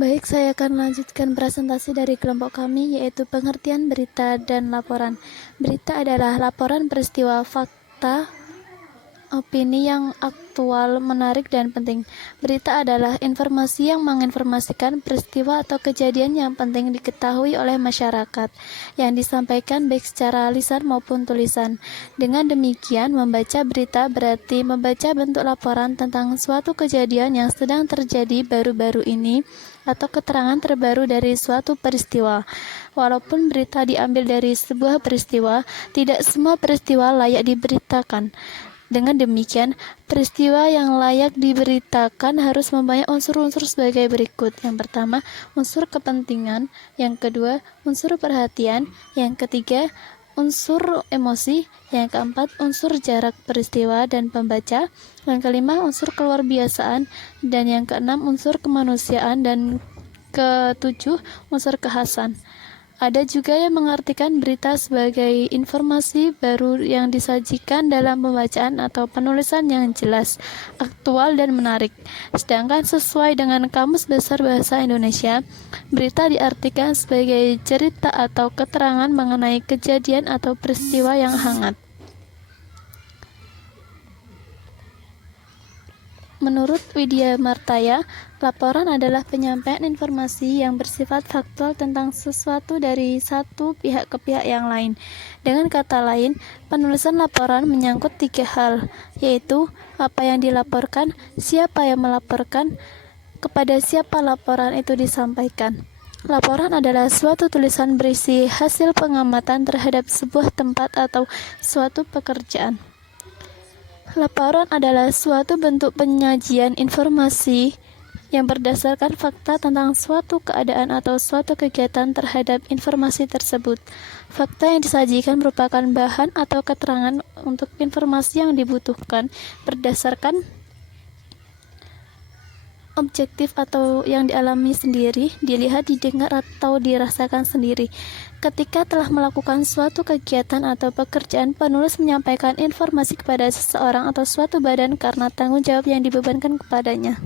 Baik, saya akan melanjutkan presentasi dari kelompok kami, yaitu pengertian berita dan laporan. Berita adalah laporan peristiwa, fakta, opini yang aktual, menarik, dan penting. Berita adalah informasi yang menginformasikan peristiwa atau kejadian yang penting diketahui oleh masyarakat, yang disampaikan baik secara lisan maupun tulisan. Dengan demikian, membaca berita berarti membaca bentuk laporan tentang suatu kejadian yang sedang terjadi baru-baru ini, atau keterangan terbaru dari suatu peristiwa. Walaupun berita diambil dari sebuah peristiwa, tidak semua peristiwa layak diberitakan. Dengan demikian, peristiwa yang layak diberitakan harus mempunyai unsur-unsur sebagai berikut. Yang pertama, unsur kepentingan. Yang kedua, unsur perhatian. Yang ketiga, unsur emosi. Yang keempat, unsur jarak peristiwa dan pembaca. Yang kelima, unsur keluarbiasaan. Dan yang keenam, unsur kemanusiaan. Dan ketujuh, unsur kekhasan. Ada juga yang mengartikan berita sebagai informasi baru yang disajikan dalam pembacaan atau penulisan yang jelas, aktual, dan menarik. Sedangkan sesuai dengan Kamus Besar Bahasa Indonesia, berita diartikan sebagai cerita atau keterangan mengenai kejadian atau peristiwa yang hangat. Menurut Widya Martaya, laporan adalah penyampaian informasi yang bersifat faktual tentang sesuatu dari satu pihak ke pihak yang lain. Dengan kata lain, penulisan laporan menyangkut 3 hal, yaitu apa yang dilaporkan, siapa yang melaporkan, kepada siapa laporan itu disampaikan. Laporan adalah suatu tulisan berisi hasil pengamatan terhadap sebuah tempat atau suatu pekerjaan. Laporan adalah suatu bentuk penyajian informasi yang berdasarkan fakta tentang suatu keadaan atau suatu kegiatan terhadap informasi tersebut. Fakta yang disajikan merupakan bahan atau keterangan untuk informasi yang dibutuhkan berdasarkan objektif atau yang dialami sendiri, dilihat, didengar, atau dirasakan sendiri. Ketika telah melakukan suatu kegiatan atau pekerjaan, penulis menyampaikan informasi kepada seseorang atau suatu badan karena tanggung jawab yang dibebankan kepadanya.